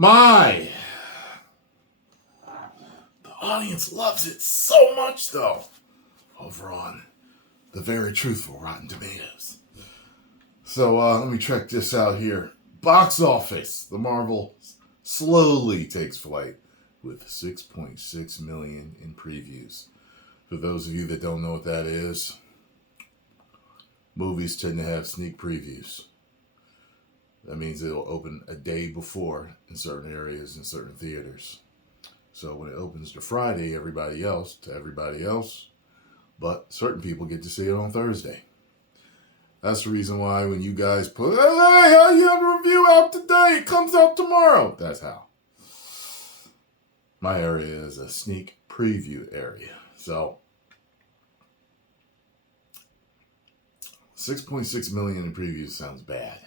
My, the audience loves it so much, though, over on the very truthful Rotten Tomatoes. So let me check this out here. Box office. The Marvel slowly takes flight with 6.6 million in previews. For those of you that don't know what that is, movies tend to have sneak previews. That means it'll open a day before in certain areas and certain theaters. So when it opens to Friday, everybody else, but certain people get to see it on Thursday. That's the reason why when you guys put, hey, you have a review out today, it comes out tomorrow. That's how. My area is a sneak preview area. So 6.6 million in previews sounds bad.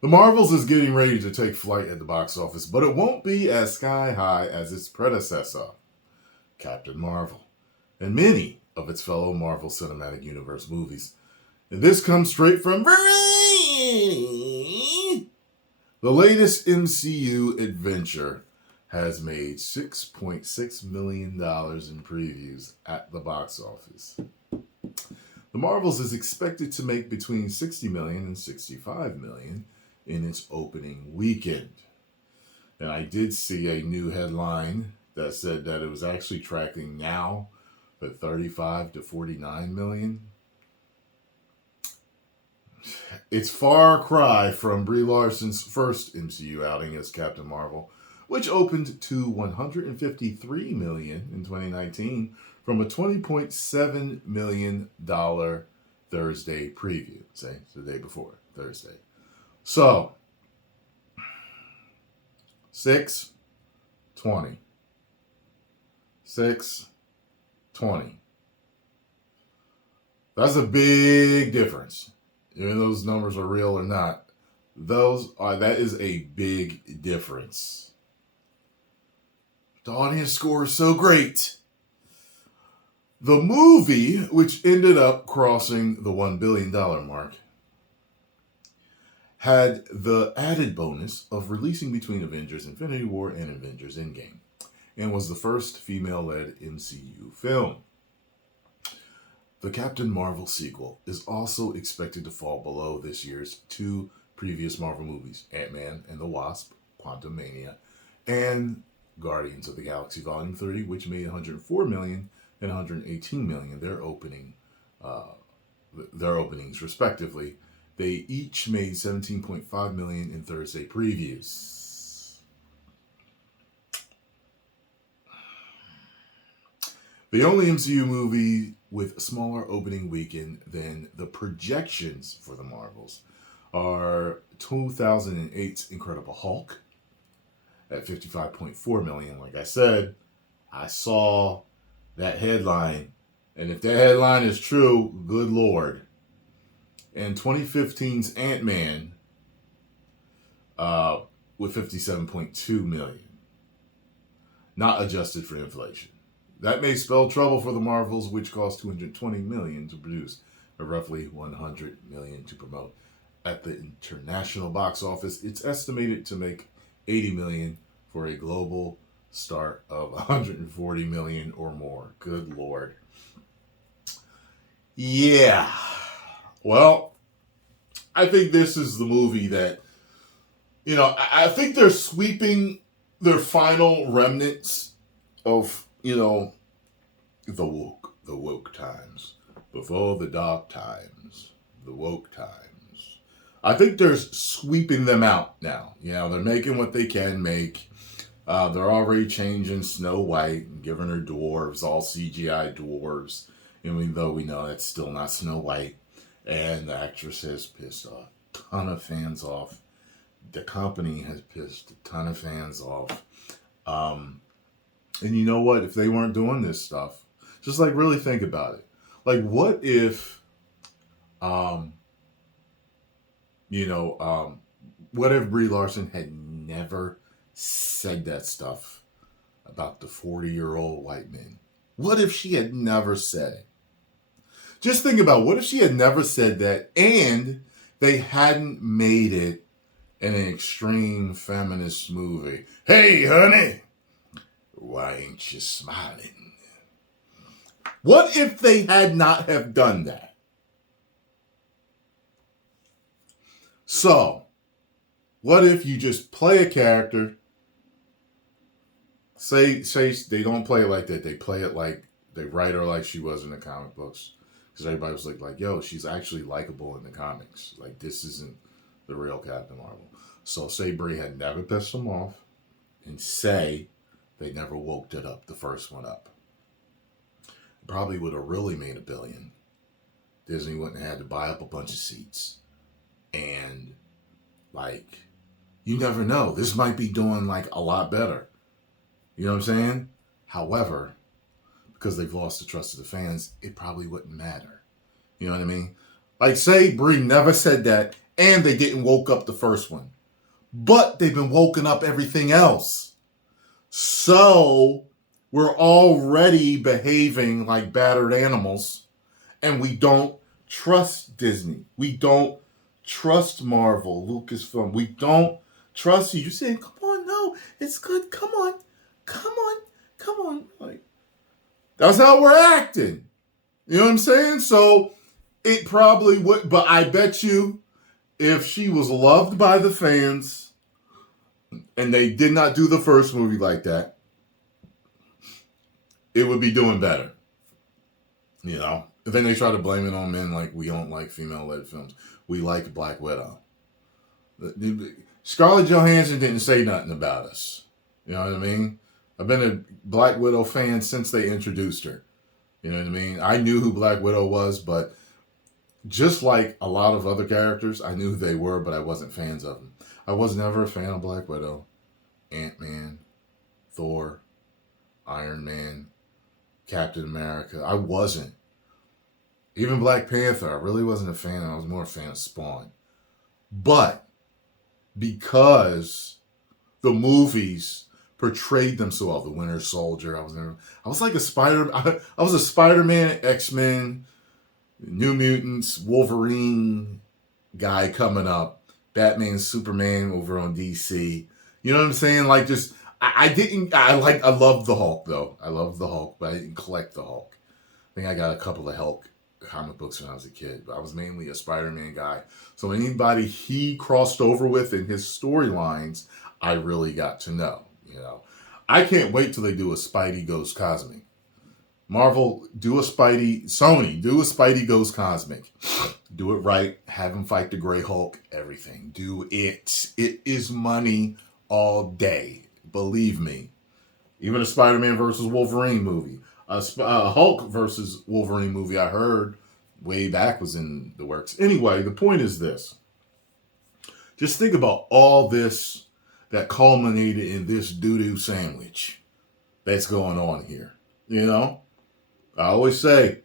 The Marvels is getting ready to take flight at the box office, but it won't be as sky high as its predecessor, Captain Marvel, and many of its fellow Marvel Cinematic Universe movies. And this comes straight from Variety. The latest MCU adventure has made $6.6 million in previews at the box office. The Marvels is expected to make between $60 million and $65 million in its opening weekend. And I did see a new headline that said that it was actually tracking now for 35 to 49 million. It's far cry from Brie Larson's first MCU outing as Captain Marvel, which opened to 153 million in 2019 from a $20.7 million Thursday preview. Say, the day before, Thursday. So, 620. 620. That's a big difference. Even those numbers are real or not. That is a big difference. The audience score is so great. The movie, which ended up crossing the $1 billion mark, had the added bonus of releasing between Avengers Infinity War and Avengers Endgame, and was the first female-led MCU film. The Captain Marvel sequel is also expected to fall below this year's two previous Marvel movies, Ant-Man and the Wasp, Quantumania, and Guardians of the Galaxy Volume 3, which made $104 million and $118 million their openings respectively. They each made $17.5 million in Thursday previews. The only MCU movie with a smaller opening weekend than the projections for the Marvels are 2008's Incredible Hulk at $55.4 million. Like I said, I saw that headline, and if that headline is true, good Lord. And 2015's Ant-Man with $57.2 million, not adjusted for inflation. That may spell trouble for the Marvels, which cost $220 million to produce, or roughly $100 million to promote. At the international box office, it's estimated to make $80 million for a global start of $140 million or more. Good Lord. Yeah. Well, I think this is the movie that, I think they're sweeping their final remnants of, the woke times. Before the dark times, the woke times. I think they're sweeping them out now. They're making what they can make. They're already changing Snow White and giving her dwarves, all CGI dwarves. Even though we know that's still not Snow White. And the actress has pissed a ton of fans off. The company has pissed a ton of fans off. And you know what? If they weren't doing this stuff, just really think about it. What if, what if Brie Larson had never said that stuff about the 40-year-old white men? What if she had never said it? Just think about what if she had never said that and they hadn't made it in an extreme feminist movie. Hey, honey, why ain't you smiling? What if they had not have done that? So, what if you just play a character? Say they don't play it like that. They play it like they write her like she was in the comic books. Because everybody was like, yo, she's actually likable in the comics. Like, this isn't the real Captain Marvel. So say Brie had never pissed them off, and say they never woke it up, the first one up. Probably would have really made $1 billion. Disney wouldn't have had to buy up a bunch of seats. And, like, you never know. This might be doing, like, a lot better. You know what I'm saying? However, because they've lost the trust of the fans, it probably wouldn't matter. You know what I mean? Like, say Brie never said that, and they didn't woke up the first one. But they've been woken up everything else. So, we're already behaving like battered animals, and we don't trust Disney. We don't trust Marvel, Lucasfilm. We don't trust you. You're saying, come on, no, it's good. Come on. Like, that's how we're acting. You know what I'm saying? So it probably would, but I bet you if she was loved by the fans and they did not do the first movie like that, it would be doing better. You know? And then they try to blame it on men, like we don't like female-led films. We like Black Widow. Scarlett Johansson didn't say nothing about us. You know what I mean? I've been a Black Widow fan since they introduced her. You know what I mean? I knew who Black Widow was, but just like a lot of other characters, I knew who they were, but I wasn't fans of them. I was never a fan of Black Widow, Ant-Man, Thor, Iron Man, Captain America. I wasn't. Even Black Panther, I really wasn't a fan. I was more a fan of Spawn. But because the movies portrayed them so well, the Winter Soldier, I was a Spider-Man, X-Men, New Mutants, Wolverine guy coming up, Batman, Superman over on DC. You know what I'm saying? Like, just I loved the Hulk though. I loved the Hulk, but I didn't collect the Hulk. I think I got a couple of Hulk comic books when I was a kid, but I was mainly a Spider-Man guy. So anybody he crossed over with in his storylines, I really got to know. You know, I can't wait till they do a Spidey Goes Cosmic. Marvel, do a Spidey. Sony, do a Spidey Goes Cosmic. Do it right. Have him fight the Grey Hulk. Everything. Do it. It is money all day. Believe me. Even a Spider-Man versus Wolverine movie. A Hulk versus Wolverine movie I heard way back was in the works. Anyway, the point is this. Just think about all this that culminated in this doo-doo sandwich that's going on here. You know? I always say,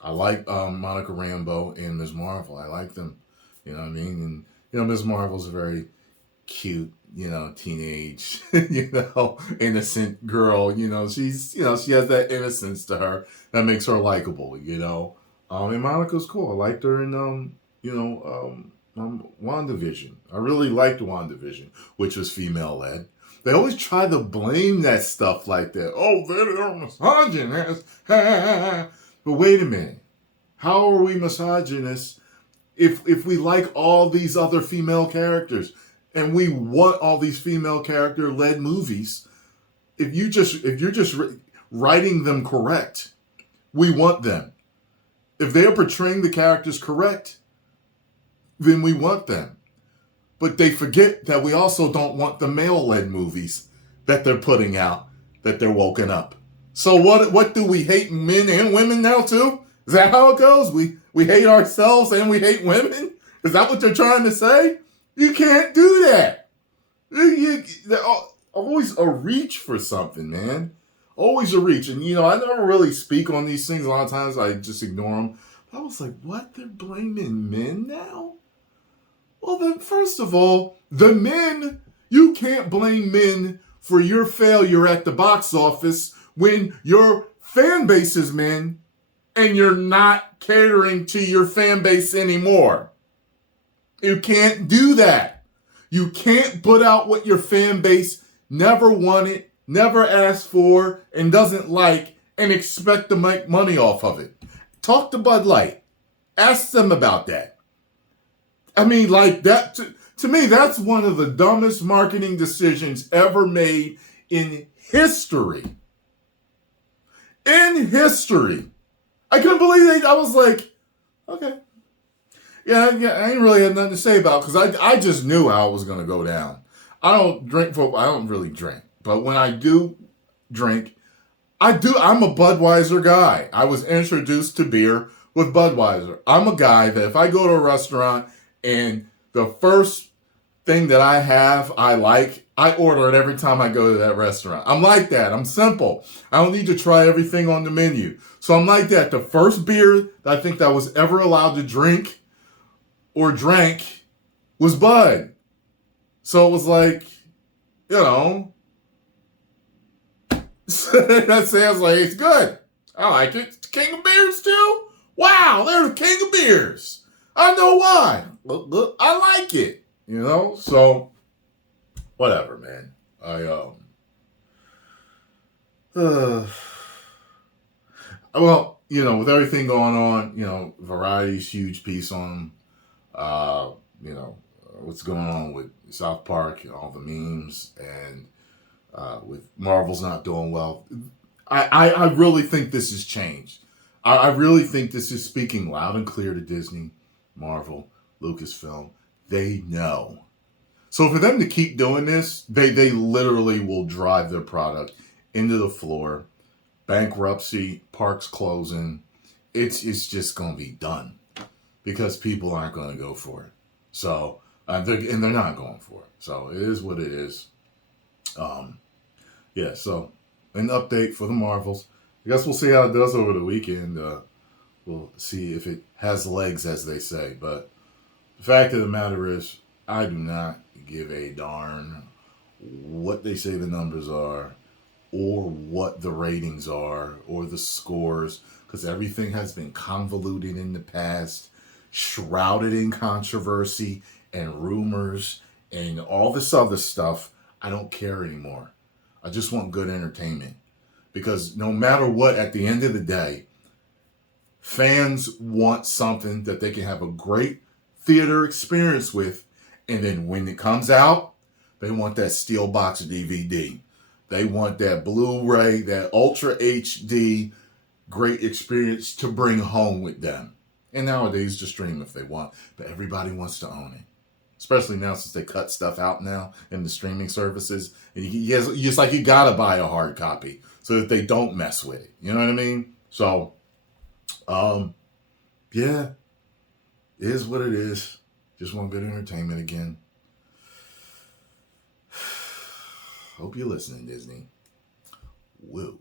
I like Monica Rambeau and Ms. Marvel. I like them. You know what I mean? And, you know, Ms. Marvel's a very cute, you know, teenage, you know, innocent girl. You know, she has that innocence to her that makes her likable, you know. And Monica's cool. I liked her in, WandaVision. I really liked WandaVision, which was female-led. They always try to blame that stuff like that. Oh, they're misogynist. But wait a minute. How are we misogynist if we like all these other female characters and we want all these female character-led movies? If you're just writing them correct, we want them. If they're portraying the characters correct, then we want them. But they forget that we also don't want the male-led movies that they're putting out, that they're woken up. So what do we hate men and women now too? Is that how it goes? We hate ourselves and we hate women? Is that what they're trying to say? You can't do that. They're always a reach for something, man. Always a reach. And, you know, I never really speak on these things. A lot of times I just ignore them. But I was like, what? They're blaming men now? Well, then, first of all, the men, you can't blame men for your failure at the box office when your fan base is men and you're not catering to your fan base anymore. You can't do that. You can't put out what your fan base never wanted, never asked for, and doesn't like, and expect to make money off of it. Talk to Bud Light. Ask them about that. I mean, like that, to me, that's one of the dumbest marketing decisions ever made in history. In history. I couldn't believe it. I was like, okay. Yeah, I ain't really had nothing to say about it because I just knew how it was going to go down. I don't really drink. But when I do drink, I'm a Budweiser guy. I was introduced to beer with Budweiser. I'm a guy that if I go to a restaurant and the first thing that I like, I order it every time I go to that restaurant. I'm like that. I'm simple. I don't need to try everything on the menu. So I'm like that. The first beer that I think that I was ever allowed to drink or drank was Bud. So it was like, you know, that sounds like it's good. I like it. It's the king of beers too? Wow, they're the king of beers. I know why. Look, I like it. You know, so whatever, man. Well, you know, with everything going on, you know, Variety's huge piece on, you know, what's going on with South Park and all the memes, and with Marvel's not doing well. I really think this has changed. I really think this is speaking loud and clear to Disney, Marvel, Lucasfilm. They know. So for them to keep doing this, they literally will drive their product into the floor. Bankruptcy, parks closing. It's just going to be done because people aren't going to go for it. So, they're not going for it. So it is what it is. Yeah, so an update for the Marvels. I guess we'll see how it does over the weekend. We'll see if it has legs, as they say. But the fact of the matter is, I do not give a darn what they say the numbers are or what the ratings are or the scores, because everything has been convoluted in the past, shrouded in controversy and rumors and all this other stuff. I don't care anymore. I just want good entertainment, because no matter what, at the end of the day, fans want something that they can have a great theater experience with, and then when it comes out, they want that steel box DVD. They want that Blu-ray, that Ultra HD great experience to bring home with them. And nowadays, just stream if they want, but everybody wants to own it. Especially now since they cut stuff out now in the streaming services. And it's like you gotta buy a hard copy so that they don't mess with it. You know what I mean? So, yeah, it is what it is. Just want good entertainment again. Hope you're listening, Disney. Woo.